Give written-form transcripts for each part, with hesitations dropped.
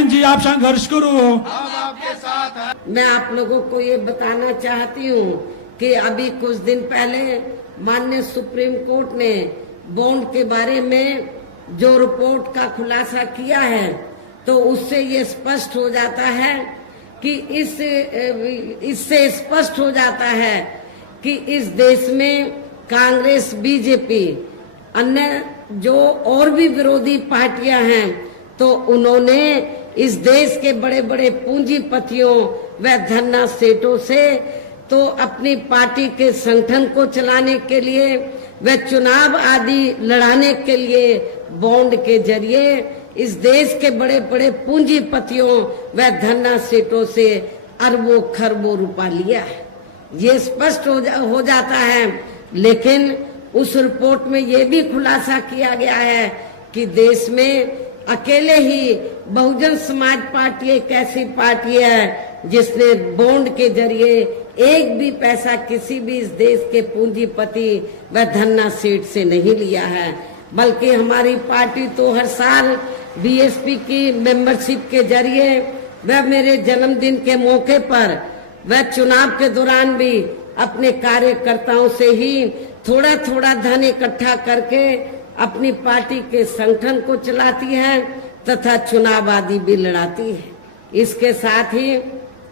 बहन जी आप संघर्ष करो, हम आपके साथ हैं। मैं आप लोगों को ये बताना चाहती हूँ कि अभी कुछ दिन पहले माननीय सुप्रीम कोर्ट ने बॉन्ड के बारे में जो रिपोर्ट का खुलासा किया है, तो उससे ये स्पष्ट हो जाता है कि इससे स्पष्ट हो जाता है कि इस देश में कांग्रेस, बीजेपी, अन्य जो और भी विरोधी पार्टियां हैं, तो उन्होंने इस देश के बड़े बड़े पूंजीपतियों व धन्ना सेठों से तो अपनी पार्टी के संगठन को चलाने के लिए व चुनाव आदि लड़ाने के लिए बॉन्ड के जरिए इस देश के बड़े बड़े पूंजीपतियों व धन्ना सेठों से अरबों खरबों रुपया लिया है। ये स्पष्ट हो जाता है। लेकिन उस रिपोर्ट में ये भी खुलासा किया गया है कि देश में अकेले ही बहुजन समाज पार्टी एक ऐसी पार्टी है जिसने बॉन्ड के जरिए एक भी पैसा किसी भी इस देश के पूंजीपति व धन्ना सेठ से नहीं लिया है, बल्कि हमारी पार्टी तो हर साल बीएसपी की मेंबरशिप के जरिए व मेरे जन्मदिन के मौके पर व चुनाव के दौरान भी अपने कार्यकर्ताओं से ही थोड़ा थोड़ा धन इकट्ठा करके अपनी पार्टी के संगठन को चलाती है तथा चुनाव आदि भी लड़ाती है। इसके साथ ही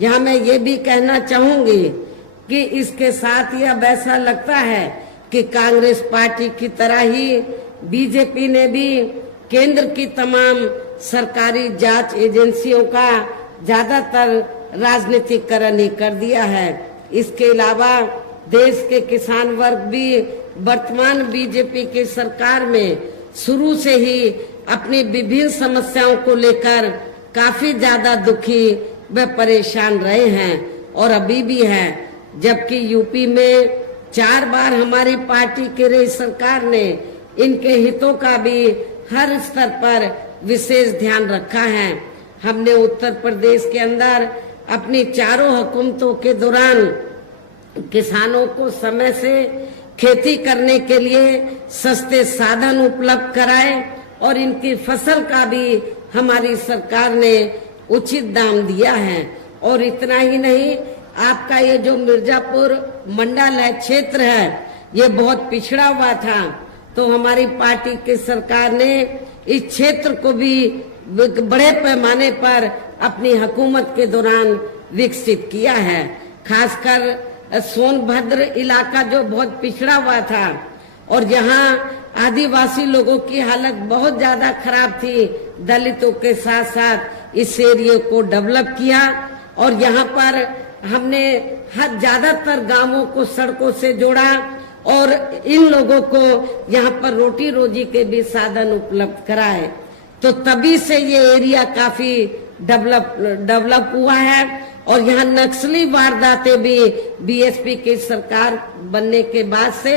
यहाँ मैं ये भी कहना चाहूंगी कि इसके साथ ही अब ऐसा लगता है कि कांग्रेस पार्टी की तरह ही बीजेपी ने भी केंद्र की तमाम सरकारी जांच एजेंसियों का ज्यादातर राजनीतिकरण ही कर दिया है। इसके अलावा देश के किसान वर्ग भी वर्तमान बीजेपी की सरकार में शुरू से ही अपनी विभिन्न समस्याओं को लेकर काफी ज्यादा दुखी व परेशान रहे हैं और अभी भी हैं। जबकि यूपी में 4 बार हमारी पार्टी की रही सरकार ने इनके हितों का भी हर स्तर पर विशेष ध्यान रखा है। हमने उत्तर प्रदेश के अंदर अपनी चारों हुकूमतों के दौरान किसानों को समय से खेती करने के लिए सस्ते साधन उपलब्ध कराए और इनकी फसल का भी हमारी सरकार ने उचित दाम दिया है। और इतना ही नहीं, आपका ये जो मिर्जापुर मंडल है, क्षेत्र है, ये बहुत पिछड़ा हुआ था, तो हमारी पार्टी की सरकार ने इस क्षेत्र को भी बड़े पैमाने पर अपनी हुकूमत के दौरान विकसित किया है। खासकर सोनभद्र इलाका जो बहुत पिछड़ा हुआ था और जहां आदिवासी लोगों की हालत बहुत ज्यादा खराब थी, दलितों के साथ साथ इस एरिया को डेवलप किया और यहाँ पर हमने हर ज्यादातर गांवों को सड़कों से जोड़ा और इन लोगों को यहाँ पर रोटी रोजी के भी साधन उपलब्ध कराए। तो तभी से ये एरिया काफी डेवलप हुआ है और यहाँ नक्सली वारदातें भी बीएसपी की सरकार बनने के बाद से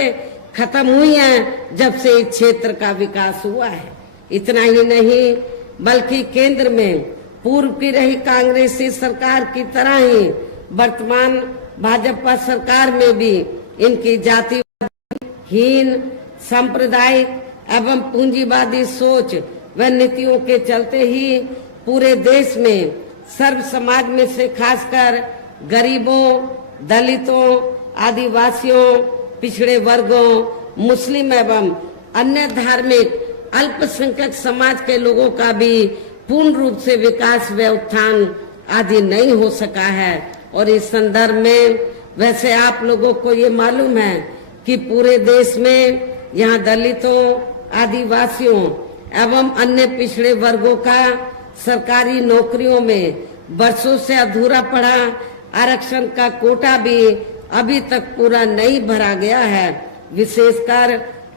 खत्म हुई हैं, जब से इस क्षेत्र का विकास हुआ है। इतना ही नहीं, बल्कि केंद्र में पूर्व की रही कांग्रेसी सरकार की तरह ही वर्तमान भाजपा सरकार में भी इनकी जातिहीन, सांप्रदायिक एवं पूंजीवादी सोच व नीतियों के चलते ही पूरे देश में सर्व समाज में से खासकर गरीबों, दलितों, आदिवासियों, पिछड़े वर्गों, मुस्लिम एवं अन्य धार्मिक अल्पसंख्यक समाज के लोगों का भी पूर्ण रूप से विकास व उत्थान आदि नहीं हो सका है। और इस संदर्भ में वैसे आप लोगों को ये मालूम है कि पूरे देश में यहाँ दलितों, आदिवासियों एवं अन्य पिछड़े वर्गों का सरकारी नौकरियों में वर्षों से अधूरा पड़ा आरक्षण का कोटा भी अभी तक पूरा नहीं भरा गया है। विशेषकर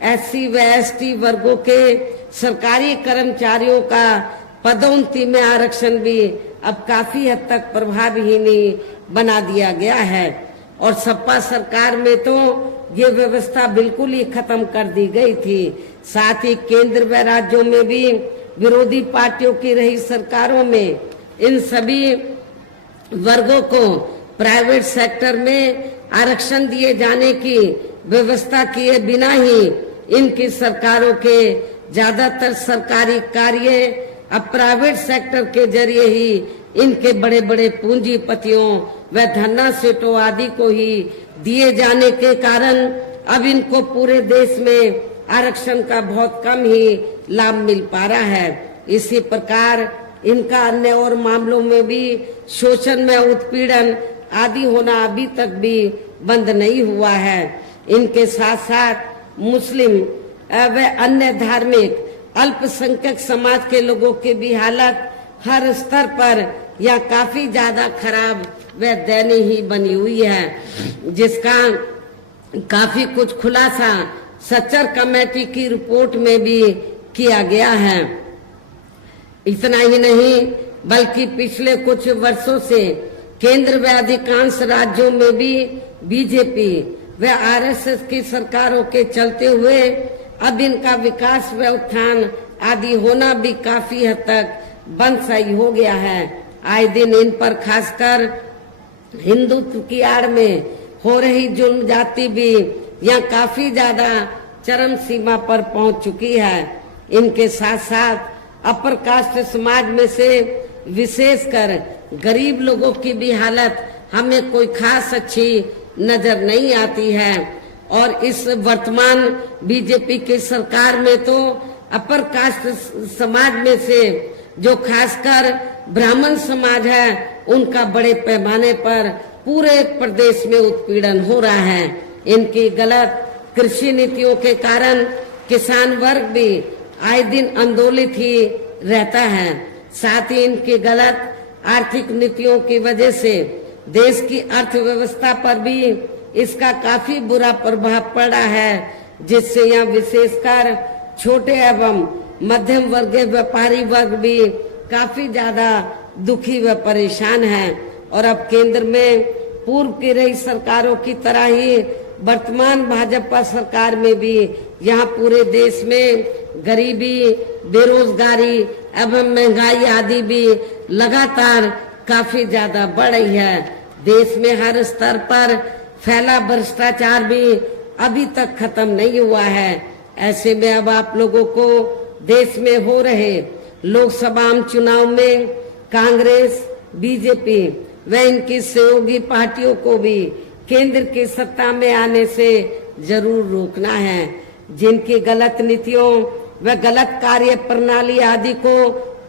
एससी व एसटी वर्गों के सरकारी कर्मचारियों का पदोन्नति में आरक्षण भी अब काफी हद तक प्रभावहीन बना दिया गया है। और सपा सरकार में तो ये व्यवस्था बिल्कुल ही खत्म कर दी गई थी। साथ ही केंद्र व राज्यों में भी विरोधी पार्टियों की रही सरकारों में इन सभी वर्गों को प्राइवेट सेक्टर में आरक्षण दिए जाने की व्यवस्था किए बिना ही इनकी सरकारों के ज्यादातर सरकारी कार्य अब प्राइवेट सेक्टर के जरिए ही इनके बड़े बड़े पूंजीपतियों व धन्ना सेठों आदि को ही दिए जाने के कारण अब इनको पूरे देश में आरक्षण का बहुत कम ही लाभ मिल पा रहा है। इसी प्रकार इनका अन्य और मामलों में भी शोषण में उत्पीड़न आदि होना अभी तक भी बंद नहीं हुआ है। इनके साथ साथ मुस्लिम व अन्य धार्मिक अल्पसंख्यक समाज के लोगों की भी हालत हर स्तर पर या काफी ज्यादा खराब व दयनीय ही बनी हुई है, जिसका काफी कुछ खुलासा सच्चर कमेटी की रिपोर्ट में भी किया गया है। इतना ही नहीं बल्कि पिछले कुछ वर्षों से केंद्र व अधिकांश राज्यों में भी बीजेपी व आरएसएस की सरकारों के चलते हुए अब इनका विकास व उत्थान आदि होना भी काफी हद तक बंद सही हो गया है। आए दिन इन पर खासकर हिंदुत्व की आड़ में हो रही जुल्म जाति भी यहाँ काफी ज्यादा चरम सीमा पर पहुंच चुकी है। इनके साथ साथ अपर कास्ट समाज में से विशेषकर गरीब लोगों की भी हालत हमें कोई खास अच्छी नजर नहीं आती है। और इस वर्तमान बीजेपी की सरकार में तो अपर कास्ट समाज में से जो खासकर ब्राह्मण समाज है उनका बड़े पैमाने पर पूरे प्रदेश में उत्पीड़न हो रहा है। इनकी गलत कृषि नीतियों के कारण किसान वर्ग भी आए दिन आंदोलित ही रहता है। साथ ही इनकी गलत आर्थिक नीतियों की वजह से देश की अर्थव्यवस्था पर भी इसका काफी बुरा प्रभाव पड़ा है, जिससे यहाँ विशेषकर छोटे एवं मध्यम वर्गीय व्यापारी वर्ग भी काफी ज्यादा दुखी व परेशान है। और अब केंद्र में पूर्व की रही सरकारों की तरह ही वर्तमान भाजपा सरकार में भी यहाँ पूरे देश में गरीबी, बेरोजगारी एवं महंगाई आदि भी लगातार काफी ज्यादा बढ़ रही है। देश में हर स्तर पर फैला भ्रष्टाचार भी अभी तक खत्म नहीं हुआ है। ऐसे में अब आप लोगों को देश में हो रहे लोकसभा चुनाव में कांग्रेस, बीजेपी व इनकी सहयोगी पार्टियों को भी केंद्र की सत्ता में आने से जरूर रोकना है। जिनकी गलत नीतियों व गलत कार्य प्रणाली आदि को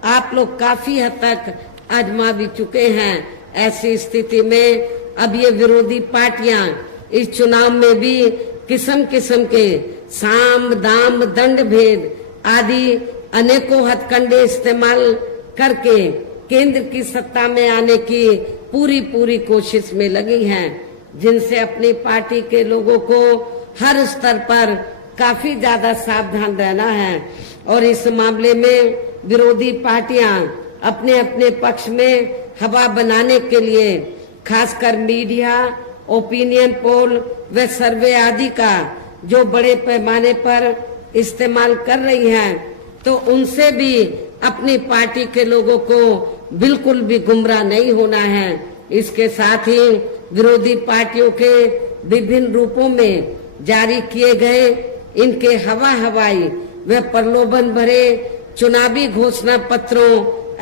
आप लोग काफी हद तक आजमा भी चुके हैं। ऐसी स्थिति में अब ये विरोधी पार्टियां इस चुनाव में भी किस्म किस्म के साम दाम दंड भेद आदि अनेकों हथकंडे इस्तेमाल करके केंद्र की सत्ता में आने की पूरी कोशिश में लगी हैं, जिनसे अपनी पार्टी के लोगों को हर स्तर पर काफी ज्यादा सावधान रहना है। और इस मामले में विरोधी पार्टियां अपने अपने पक्ष में हवा बनाने के लिए खासकर मीडिया, ओपिनियन पोल व सर्वे आदि का जो बड़े पैमाने पर इस्तेमाल कर रही हैं, तो उनसे भी अपनी पार्टी के लोगों को बिल्कुल भी गुमराह नहीं होना है। इसके साथ ही विरोधी पार्टियों के विभिन्न रूपों में जारी किए गए इनके हवाई व प्रलोभन भरे चुनावी घोषणा पत्रों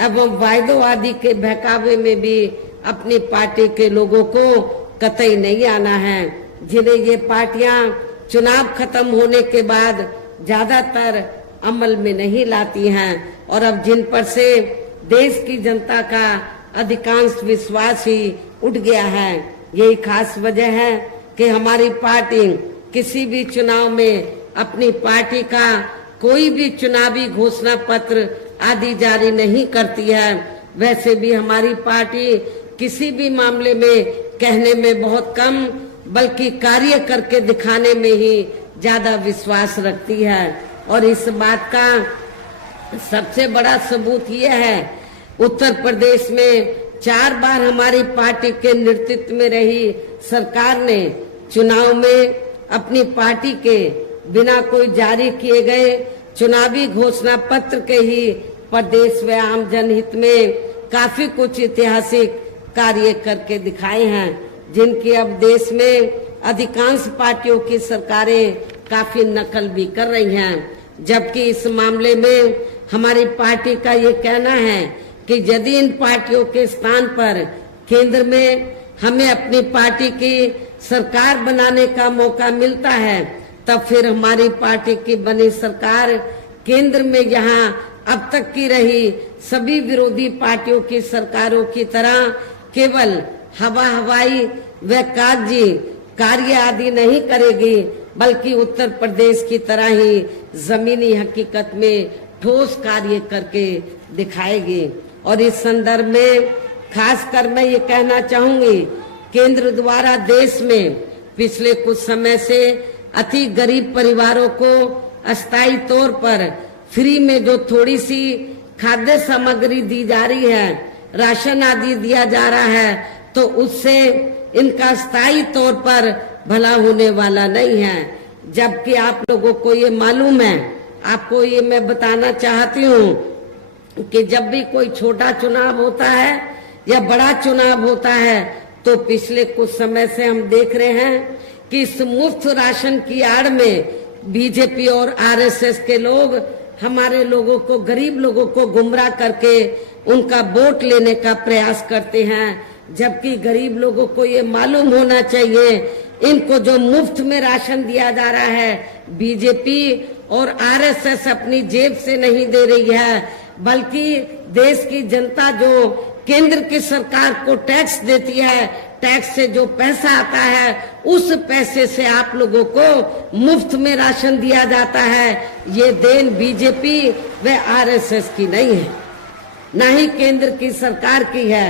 एवं वायदों आदि के बहकावे में भी अपनी पार्टी के लोगों को कतई नहीं आना है, जिन्हें ये पार्टियां चुनाव खत्म होने के बाद ज्यादातर अमल में नहीं लाती हैं और अब जिन पर से देश की जनता का अधिकांश विश्वास ही उठ गया है। यही खास वजह है कि हमारी पार्टी किसी भी चुनाव में अपनी पार्टी का कोई भी चुनावी घोषणा पत्र आदि जारी नहीं करती है। वैसे भी हमारी पार्टी किसी भी मामले में कहने में बहुत कम बल्कि कार्य करके दिखाने में ही ज्यादा विश्वास रखती है। और इस बात का सबसे बड़ा सबूत यह है, उत्तर प्रदेश में 4 बार हमारी पार्टी के नेतृत्व में रही सरकार ने चुनाव में अपनी पार्टी के बिना कोई जारी किए गए चुनावी घोषणा पत्र के ही प्रदेश व आम जनहित में काफी कुछ ऐतिहासिक कार्य करके दिखाए हैं, जिनकी अब देश में अधिकांश पार्टियों की सरकारें काफी नकल भी कर रही हैं। जबकि इस मामले में हमारी पार्टी का ये कहना है कि यदि इन पार्टियों के स्थान पर केंद्र में हमें अपनी पार्टी की सरकार बनाने का मौका मिलता है, तब फिर हमारी पार्टी की बनी सरकार केंद्र में यहाँ अब तक की रही सभी विरोधी पार्टियों की सरकारों की तरह केवल हवाई व कागजी कार्य आदि नहीं करेगी, बल्कि उत्तर प्रदेश की तरह ही जमीनी हकीकत में ठोस कार्य करके दिखाएगी। और इस संदर्भ में खासकर मैं ये कहना चाहूंगी, केंद्र द्वारा देश में पिछले कुछ समय से अति गरीब परिवारों को अस्थायी तौर पर फ्री में जो थोड़ी सी खाद्य सामग्री दी जा रही है, राशन आदि दिया जा रहा है, तो उससे इनका स्थायी तौर पर भला होने वाला नहीं है। जबकि आप लोगों को ये मालूम है, आपको ये मैं बताना चाहती हूँ कि जब भी कोई छोटा चुनाव होता है या बड़ा चुनाव होता है, तो पिछले कुछ समय से हम देख रहे हैं कि इस मुफ्त राशन की आड़ में बीजेपी और आरएसएस के लोग हमारे लोगों को, गरीब लोगों को गुमराह करके उनका वोट लेने का प्रयास करते हैं। जबकि गरीब लोगों को ये मालूम होना चाहिए, इनको जो मुफ्त में राशन दिया जा रहा है, बीजेपी और आरएसएस अपनी जेब से नहीं दे रही है, बल्कि देश की जनता जो केंद्र की सरकार को टैक्स देती है, टैक्स से जो पैसा आता है, उस पैसे से आप लोगों को मुफ्त में राशन दिया जाता है। ये देन बीजेपी व आरएसएस की नहीं है, न ही केंद्र की सरकार की है।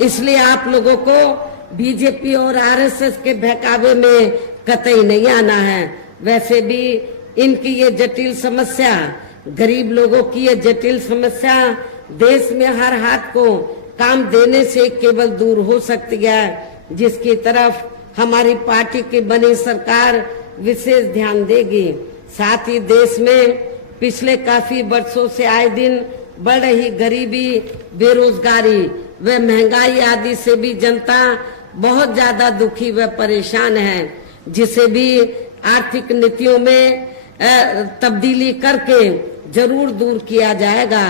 इसलिए आप लोगों को बीजेपी और आरएसएस के बहकावे में कतई नहीं आना है। वैसे भी इनकी ये जटिल समस्या, गरीब लोगों की ये जटिल समस्या देश में हर हाथ को काम देने से केवल दूर हो सकती है, जिसकी तरफ हमारी पार्टी की बनी सरकार विशेष ध्यान देगी। साथ ही देश में पिछले काफी वर्षों से आए दिन बढ़ रही गरीबी, बेरोजगारी व महंगाई आदि से भी जनता बहुत ज्यादा दुखी व परेशान है, जिसे भी आर्थिक नीतियों में तब्दीली करके जरूर दूर किया जाएगा।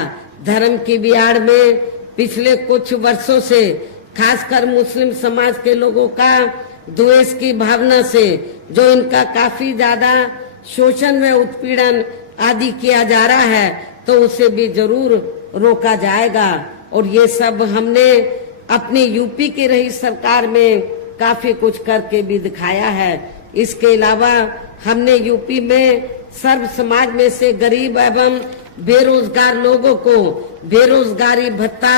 धर्म की भी आड़ में पिछले कुछ वर्षों से खासकर मुस्लिम समाज के लोगों का द्वेष की भावना से जो इनका काफी ज्यादा शोषण व उत्पीड़न आदि किया जा रहा है, तो उसे भी जरूर रोका जाएगा। और ये सब हमने अपनी यूपी की रही सरकार में काफी कुछ करके भी दिखाया है। इसके अलावा हमने यूपी में सर्व समाज में से गरीब एवं बेरोजगार लोगों को बेरोजगारी भत्ता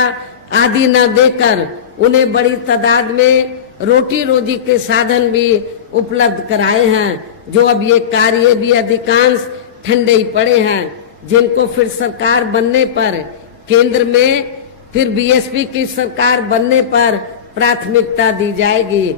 आदि न देकर उन्हें बड़ी तादाद में रोटी रोजी के साधन भी उपलब्ध कराए हैं, जो अब ये कार्य भी अधिकांश ठंडे ही पड़े हैं, जिनको फिर सरकार बनने पर केंद्र में फिर बीएसपी की सरकार बनने पर प्राथमिकता दी जाएगी।